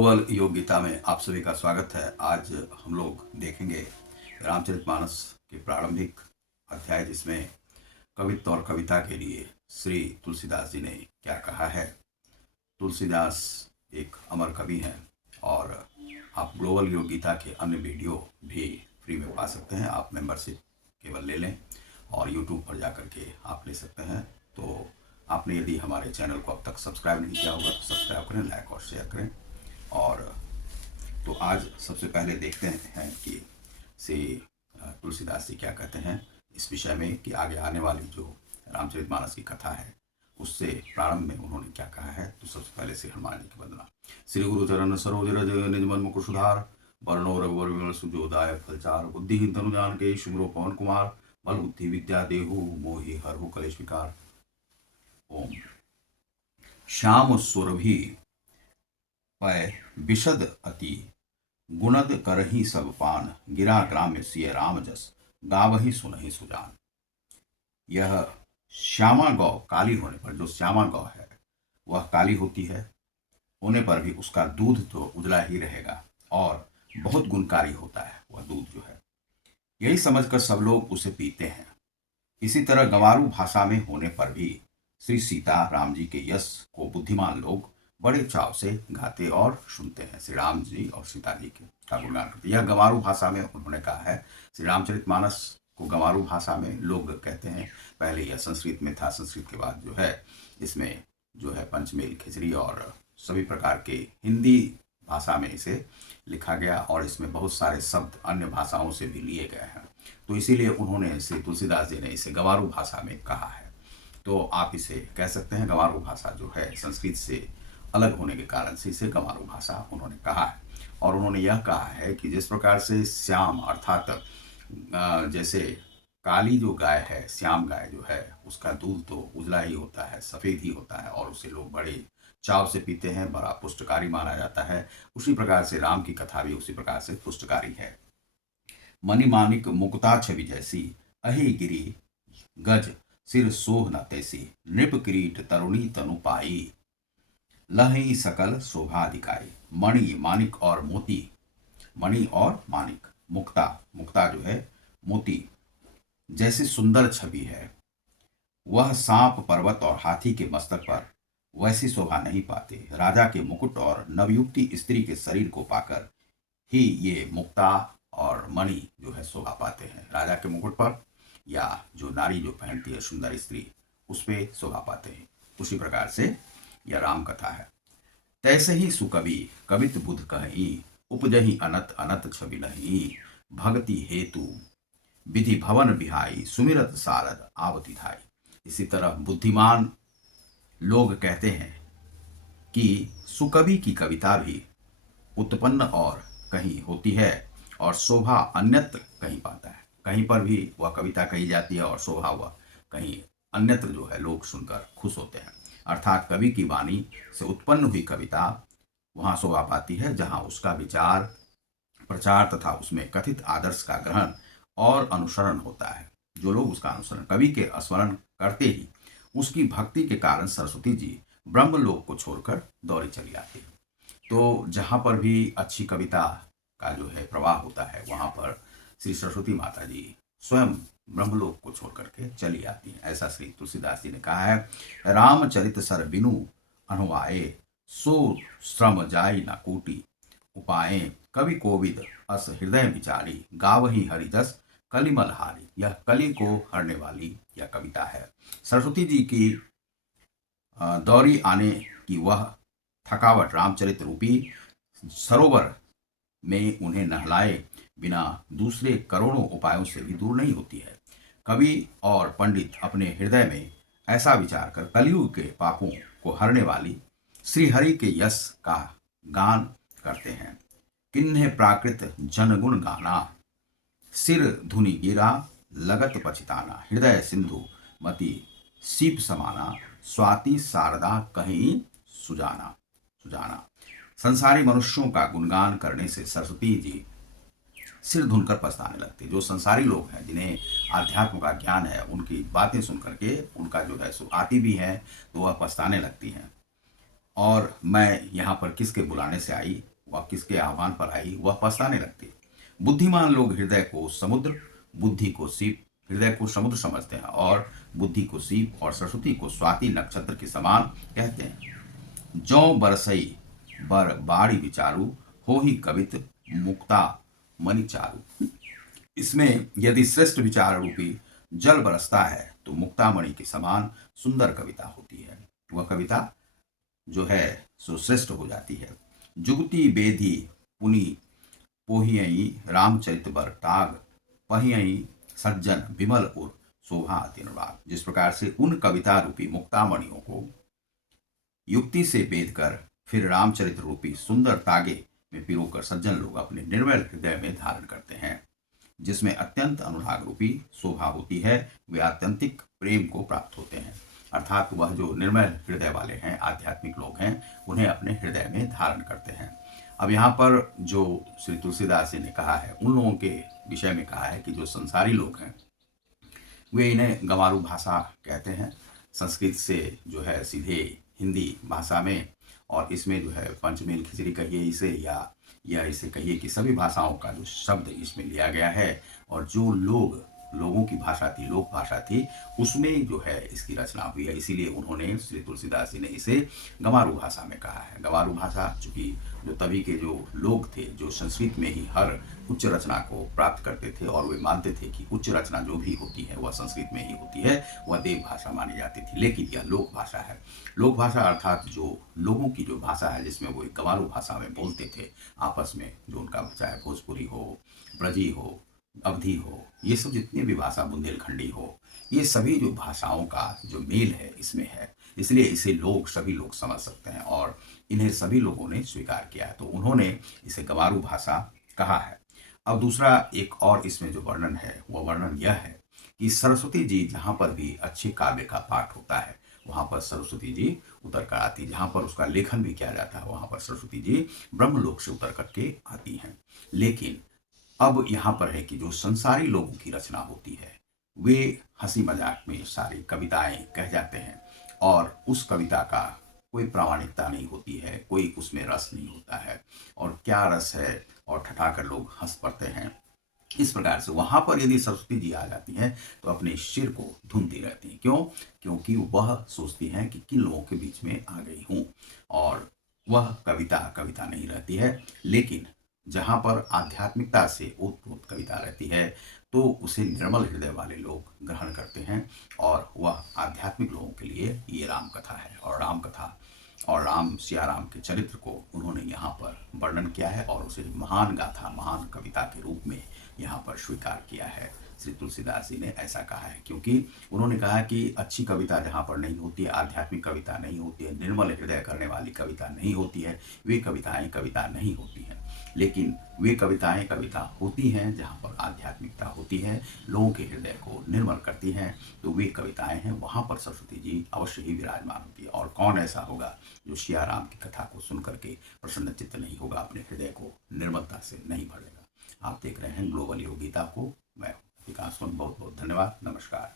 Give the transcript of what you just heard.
Global योग्यता में आप सभी का स्वागत है। आज हम लोग देखेंगे रामचरितमानस के प्रारंभिक अध्याय, जिसमें कवित्व और कविता के लिए श्री तुलसीदास जी ने क्या कहा है। तुलसीदास एक अमर कवि हैं और आप ग्लोबल योग्यता के अन्य वीडियो भी फ्री में पा सकते हैं। आप मेंबरशिप केवल ले लें और यूट्यूब पर जा कर के आप ले सकते हैं। तो आपने यदि हमारे चैनल को अब तक सब्सक्राइब नहीं किया होगा तो सब्सक्राइब करें, लाइक और शेयर करें। और तो आज सबसे पहले देखते हैं कि श्री तुलसीदास जी क्या कहते हैं इस विषय में, कि आगे आने वाली जो रामचरितमानस की कथा है उससे प्रारंभ में उन्होंने क्या कहा है। तो सबसे पहले श्री हनुमान जी की वंदना। श्री गुरु चरण सरोज रज निज मन मुकुर सुधार, वर्णो रघुवर विमल सुजोदाय फलचार, बुद्धिहीन तनु जानिके सुमिरो पवन कुमार, बल बुद्धि विद्या देहु मोहि हरहु कलेश विकार। ओम। श्याम सुरभि पय विशद अति, गुणद करही सब पान, गिरा ग्राम्य सिय राम जस, गावही सुनहि सुजान। यह श्यामा गौ काली होने पर, जो श्यामा गौ है वह काली होती है, होने पर भी उसका दूध तो उजला ही रहेगा और बहुत गुणकारी होता है वह दूध जो है, यही समझकर सब लोग उसे पीते हैं। इसी तरह गंवारू भाषा में होने पर भी श्री सीता राम जी के यश को बुद्धिमान लोग बड़े चाव से गाते और सुनते हैं। श्री राम जी और सीता जी के का गुणगान करते। यह गंवारू भाषा में उन्होंने कहा है। श्री रामचरितमानस को गंवारू भाषा में लोग कहते हैं। पहले यह संस्कृत में था, संस्कृत के बाद जो है इसमें जो है पंचमेल, खिचड़ी और सभी प्रकार के हिंदी भाषा में इसे लिखा गया और इसमें बहुत सारे शब्द अन्य भाषाओं से भी लिए गए हैं। तो इसीलिए उन्होंने श्री तुलसीदास जी ने इसे गंवारू भाषा में कहा है। तो आप इसे कह सकते हैं। गंवारू भाषा जो है संस्कृत से अलग होने के कारण से इसे गंवारू भाषा उन्होंने कहा है। और उन्होंने यह कहा है कि जिस प्रकार से श्याम अर्थात जैसे काली जो गाय है, श्याम गाय जो है, उसका दूध तो उजला ही होता है, सफ़ेद ही होता है और उसे लोग बड़े चाव से पीते हैं, बड़ा पुष्टकारी माना जाता है। उसी प्रकार से राम की कथा भी उसी प्रकार से पुष्टकारी है। मणिमाणिक मुक्ता छवि जैसी, अहि गिरी गज सिर सोह न तैसी, नृप किरीट तरुणी तनु पाई, लही सकल शोभा दिखाई। मणि माणिक और मोती, मणि और माणिक, मुक्ता, मुक्ता जो है मोती जैसी सुंदर छवि है, वह सांप, पर्वत और हाथी के मस्तक पर वैसी शोभा नहीं पाते। राजा के मुकुट और नवयुक्ति स्त्री के शरीर को पाकर ही ये मुक्ता और मणि जो है शोभा पाते हैं। राजा के मुकुट पर या जो नारी जो पहनती है सुंदर स्त्री, उस पर शोभा पाते हैं। उसी प्रकार से यह राम कथा है। तैसे ही सुकवि कवित बुध कहीं, उपजही अनत अनत छवि नहीं, भक्ति हेतु विधि भवन बिहाई, सुमिरत सारद आवती धाई। इसी तरह बुद्धिमान लोग कहते हैं कि सुकवि की कविता भी उत्पन्न और कहीं होती है और शोभा अन्यत्र कहीं पाता है। कहीं पर भी वह कविता कही जाती है और शोभा वह कहीं अन्यत्र जो है लोग सुनकर खुश होते हैं। अर्थात कवि की वाणी से उत्पन्न हुई कविता वहाँ शोभा पाती है जहाँ उसका विचार, प्रचार तथा उसमें कथित आदर्श का ग्रहण और अनुसरण होता है। जो लोग उसका अनुसरण, कवि के स्मरण करते ही उसकी भक्ति के कारण सरस्वती जी ब्रह्मलोक को छोड़कर दौड़ी चली आती है। तो जहाँ पर भी अच्छी कविता का जो है प्रवाह होता है, वहाँ पर श्री सरस्वती माता जी स्वयं ब्रह्मलोक को छोड़ करके चली आती हैं। ऐसा श्री तुलसीदास जी ने कहा है। रामचरित सर बिनु अनुआए, सो श्रम जाई न कोटि उपाए, कवि कोविद अस हृदय विचारी, गावही हरिजस कलिमल हारी। यह कलि को हरने वाली यह कविता है। सरस्वती जी की दौरी आने की वह थकावट रामचरित रूपी सरोवर में उन्हें नहलाए बिना दूसरे करोड़ों उपायों से भी दूर नहीं होती है। कवि और पंडित अपने हृदय में ऐसा विचार कर कलयुग के पापों को हरने वाली श्री हरि के यश का गान करते हैं। किन्हे प्राकृत जनगुण गाना, सिर धुनि गिरा लगत पछिताना, हृदय सिंधु मति सीप समाना, स्वाति शारदा कहीं सुजाना सुजाना। संसारी मनुष्यों का गुणगान करने से सरस्वती जी सिर धुनकर पछताने लगते। जो संसारी लोग हैं, जिन्हें आध्यात्म का ज्ञान है, उनकी बातें सुन करके उनका जो है सो आती भी है तो वह पछताने लगती हैं। और मैं यहाँ पर किसके बुलाने से आई, वह किसके आह्वान पर आई वह पछताने लगती। बुद्धिमान लोग हृदय को समुद्र, बुद्धि को सीप, हृदय को समुद्र समझते हैं और बुद्धि को सीप और सरस्वती को स्वाति नक्षत्र के समान कहते हैं। जौ बरसई बर बाड़ी विचारू, हो ही कवित मुक्ता मणि चारू। इसमें यदि श्रेष्ठ विचार रूपी जल बरसता है तो मुक्तामणि के समान सुंदर कविता होती है। वह कविता जो है सो श्रेष्ठ हो जाती है। जुगती बेधी पुनि पोहियई रामचरित बर टाग, पहियई सज्जन विमल उर शोभा अति निर्वाग। जिस प्रकार से उन कविता रूपी मुक्तामणियों को युक्ति से बेध कर फिर रामचरित रूपी सुंदर तागे में पिरोकर सज्जन लोग अपने निर्मल हृदय में धारण करते हैं, जिसमें अत्यंत अनुराग रूपी शोभा होती है, वे आत्यंतिक प्रेम को प्राप्त होते हैं। अर्थात वह जो निर्मल हृदय वाले हैं, आध्यात्मिक लोग हैं, उन्हें अपने हृदय में धारण करते हैं। अब यहाँ पर जो श्री तुलसीदास जी ने कहा है उन लोगों के विषय में कहा है कि जो संसारी लोग हैं वे इन्हें गंवारू भाषा कहते हैं। संस्कृत से जो है सीधे हिंदी भाषा में, और इसमें जो है पंचमेल खिचड़ी कहिए इसे या इसे कहिए कि सभी भाषाओं का जो शब्द इसमें लिया गया है, और जो लोगों की भाषा थी, लोक भाषा थी, उसमें जो है इसकी रचना हुई है। इसीलिए उन्होंने श्री तुलसीदास जी ने इसे गंवारू भाषा में कहा है। गंवारू भाषा चूंकि जो तभी के जो लोग थे जो संस्कृत में ही हर उच्च रचना को प्राप्त करते थे, और वे मानते थे कि उच्च रचना जो भी होती है वह संस्कृत में ही होती है, वह देव भाषा मानी जाती थी। लेकिन यह लोक भाषा है। लोक भाषा अर्थात जो लोगों की जो भाषा है, जिसमें वो एक गंवारू भाषा में बोलते थे आपस में, जो उनका चाहे भोजपुरी हो, ब्रजी हो, अवधी हो, ये सब जितनी भी भाषा, बुंदेलखंडी हो, ये सभी जो भाषाओं का जो मेल है इसमें है। इसलिए इसे सभी लोग समझ सकते हैं, और इन्हें सभी लोगों ने स्वीकार किया है, तो उन्होंने इसे गंवारू भाषा कहा है। अब दूसरा एक और इसमें जो वर्णन है वह वर्णन यह है कि सरस्वती जी जहाँ पर भी अच्छे काव्य का पाठ होता है वहाँ पर सरस्वती जी उतर कर आती, जहाँ पर उसका लेखन भी किया जाता है वहाँ पर सरस्वती जी ब्रह्मलोक से उतर करके आती हैं। लेकिन अब यहाँ पर है कि जो संसारी लोगों की रचना होती है वे हंसी मजाक में सारी कविताएं कह जाते हैं, और उस कविता का कोई प्रामाणिकता नहीं होती है, कोई उसमें रस नहीं होता है, और क्या रस है, और ठठाकर लोग हंस पड़ते हैं। इस प्रकार से वहां पर यदि सरस्वती जी आ जाती हैं तो अपने सिर को धुनती रहती हैं। क्यों? क्योंकि वह सोचती हैं कि किन लोगों के बीच में आ गई हूँ, और वह कविता नहीं रहती है। लेकिन जहाँ पर आध्यात्मिकता से ओतप्रोत कविता रहती है तो उसे निर्मल हृदय वाले लोग ग्रहण करते हैं, और वह आध्यात्मिक लोगों के लिए ये राम कथा है। और राम कथा और सिया राम के चरित्र को उन्होंने यहाँ पर वर्णन किया है, और उसे महान गाथा, महान कविता के रूप में यहाँ पर स्वीकार किया है। श्री तुलसीदास जी ने ऐसा कहा है, क्योंकि उन्होंने कहा कि अच्छी कविता जहाँ पर नहीं होती है, आध्यात्मिक कविता नहीं होती है, निर्मल हृदय करने वाली कविता नहीं होती है, वे कविताएं कविता नहीं होती हैं। लेकिन वे कविताएं कविता होती हैं जहाँ पर आध्यात्मिकता होती है, लोगों के हृदय को निर्मल करती हैं, तो वे कविताएं हैं, वहाँ पर सरस्वती जी अवश्य ही विराजमान होती है। और कौन ऐसा होगा जो सिया राम की कथा को सुन करके प्रसन्न चित्त नहीं होगा, अपने हृदय को निर्मलता से नहीं भरेगा। आप देख रहे हैं ग्लोबल योग गीता को। मैं विकास, बहुत बहुत धन्यवाद। नमस्कार।